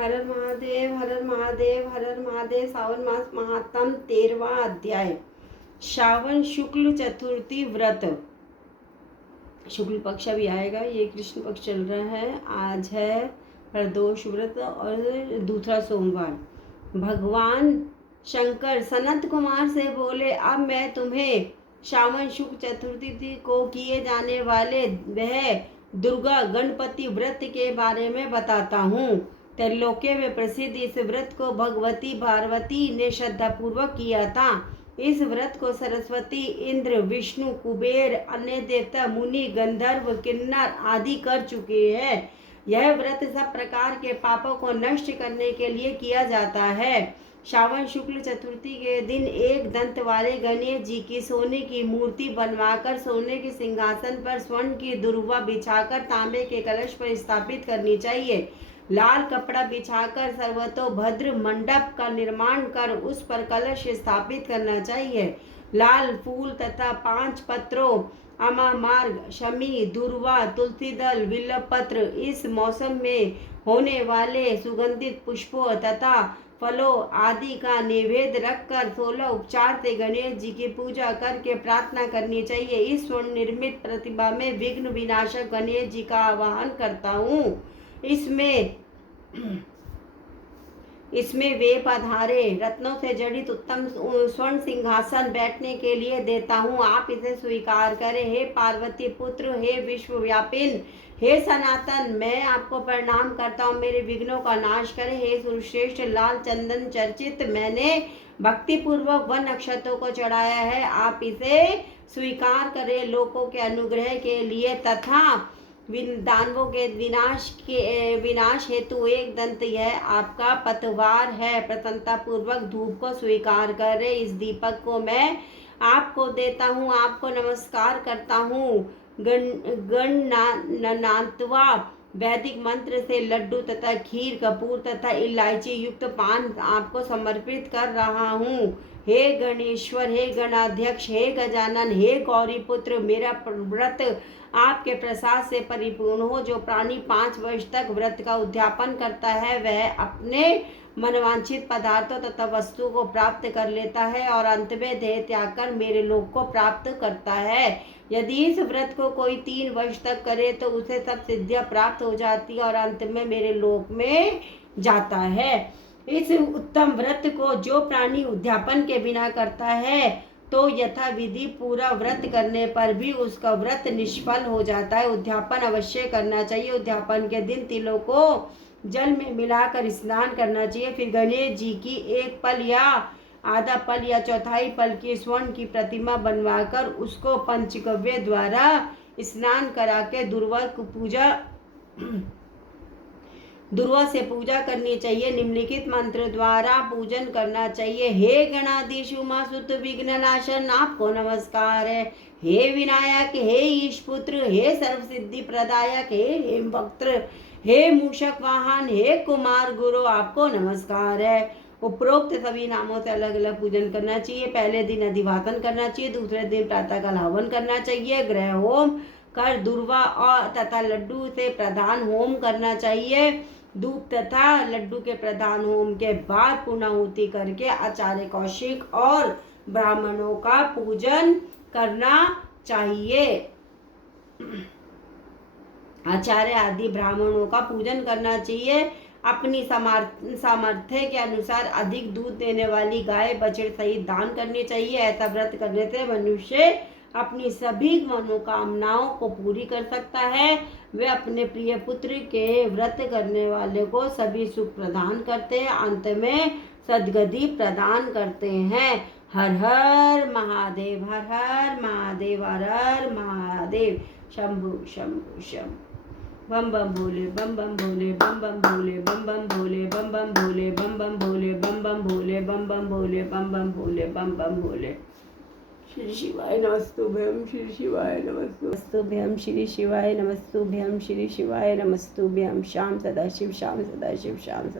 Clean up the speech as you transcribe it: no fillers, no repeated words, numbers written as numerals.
हर हर महादेव, हर हर महादेव, हर हर महादेव। सावन मास महात्म 13वां अध्याय। श्रावण शुक्ल चतुर्थी व्रत। शुक्ल पक्ष अभी आएगा, ये कृष्ण पक्ष चल रहा है। आज है प्रदोष व्रत और दूसरा सोमवार। भगवान शंकर सनत कुमार से बोले, अब मैं तुम्हें श्रावण शुक्ल चतुर्थी को किए जाने वाले वह दुर्गा गणपति व्रत के बारे में बताता हूँ। त्रैलोक्य में प्रसिद्ध इस व्रत को भगवती पार्वती ने श्रद्धापूर्वक किया था। इस व्रत को सरस्वती, इंद्र, विष्णु, कुबेर, अन्य देवता, मुनि, गंधर्व, किन्नर आदि कर चुके हैं। यह व्रत सब प्रकार के पापों को नष्ट करने के लिए किया जाता है। श्रावण शुक्ल चतुर्थी के दिन एक दंत वाले गणेश जी की सोने की मूर्ति बनवाकर सोने के सिंहासन पर स्वर्ण की दुर्वा बिछाकर तांबे के कलश पर स्थापित करनी चाहिए। लाल कपड़ा बिछाकर सर्वतोभद्र मंडप का निर्माण कर उस पर कलश स्थापित करना चाहिए। लाल फूल तथा 5 पत्रों अमामार्ग, शमी, दुर्वा, तुलसी दल, बिल्वपत्र, इस मौसम में होने वाले सुगंधित पुष्पों तथा फलों आदि का नैवेद्य रखकर 16 उपचार से गणेश जी की पूजा करके प्रार्थना करनी चाहिए। इस स्वर्ण निर्मित प्रतिमा में विघ्न विनाशक गणेश जी का आवाहन करता हूँ। इसमें वे पधारे रत्नों से जड़ित उत्तम स्वर्ण सिंहासन बैठने के लिए देता हूँ। आप इसे स्वीकार करें। हे पार्वती पुत्र, हे विश्वव्यापिन, हे सनातन, मैं आपको प्रणाम करता हूँ। मेरे विघ्नों का नाश करें। हे सुरश्रेष्ठ लाल चंदन चर्चित मैंने भक्ति पूर्वक वन अक्षतों को चढ़ाया है। आप इसे स्वीकार करें। लोगों के अनुग्रह के लिए तथा दानवों के विनाश हेतु एक दंत यह आपका पतवार है। प्रसन्नता पूर्वक धूप को स्वीकार करें। इस दीपक को मैं आपको देता हूँ। आपको नमस्कार करता हूँ। गणनात्वा वैदिक मंत्र से लड्डू तथा खीर, कपूर तथा इलायची युक्त पान आपको समर्पित कर रहा हूँ। हे गणेश्वर, हे गणाध्यक्ष, हे गजानन, हे गौरी पुत्र, मेरा व्रत आपके प्रसाद से परिपूर्ण हो। जो प्राणी 5 वर्ष तक व्रत का उद्यापन करता है वह अपने मनवांछित पदार्थों तथा वस्तु को प्राप्त कर लेता है और अंत में देह त्याग कर मेरे लोक को प्राप्त करता है। यदि इस व्रत को कोई 3 वर्ष तक करे तो उसे सब सिद्धियां प्राप्त हो जाती है और अंत में मेरे लोक में जाता है। इस उत्तम व्रत को जो प्राणी उद्यापन के बिना करता है तो यथा विधि पूरा व्रत करने पर भी उसका व्रत निष्फल हो जाता है। उद्यापन अवश्य करना चाहिए। उद्यापन के दिन तिलों को जल में मिलाकर स्नान करना चाहिए। फिर गणेश जी की 1 पल या आधा पल या चौथाई पल की स्वर्ण की प्रतिमा बनवाकर उसको पंचगव्य द्वारा स्नान करा के दुर्वा से पूजा करनी चाहिए। निम्नलिखित मंत्र द्वारा पूजन करना चाहिए। हे गणाधीश उमासुत विघ्ननाशन, आपको नमस्कार है। हे विनायक, हे ईश पुत्र, हे सर्व सिद्धि प्रदायक, हे हेमवक्त्र, हे मूषक वाहन, हे कुमार गुरु, आपको नमस्कार है। उपरोक्त सभी नामों से अलग अलग पूजन करना चाहिए। पहले दिन अधिवासन करना चाहिए, दूसरे दिन प्रातःकाल हवन करना चाहिए। ग्रह होम कर दुर्वा और तथा लड्डू से प्रधान होम करना चाहिए। धूप तथा लड्डू के प्रधान होम के बाद पूर्णाहुति करके आचार्य कौशिक और ब्राह्मणों का पूजन करना चाहिए। आचार्य आदि ब्राह्मणों का पूजन करना चाहिए। अपनी सामर्थ्य के अनुसार अधिक दूध देने वाली गाय बछड़े सहित दान करनी चाहिए। ऐसा व्रत करने से मनुष्य अपनी सभी मनोकामनाओं को पूरी कर सकता है। वे अपने प्रिय पुत्र के व्रत करने वाले को सभी सुख प्रदान करते हैं, अंत में सद्गति प्रदान करते हैं। हर हर महादेव, हर हर महादेव, हर हर महादेव। शंभु शंभु शंभु। बम बम भोले, बम बम भोले, बम बम भोले, बम बम भोले, बम बम भोले, बम बम भोले, बम बम भोले, बम बम भोले, बम बम भोले, बम बम भोले। श्री शिवाय नमस्तुभ्यं, श्री शिवाय नमस्तुभ्यं, श्री शिवाय नमस्तुभ्यं, श्री शिवाय नमस्तुभ्यं। श्याम सदाशिव, श्याम सदाशिव, श्याम सदा।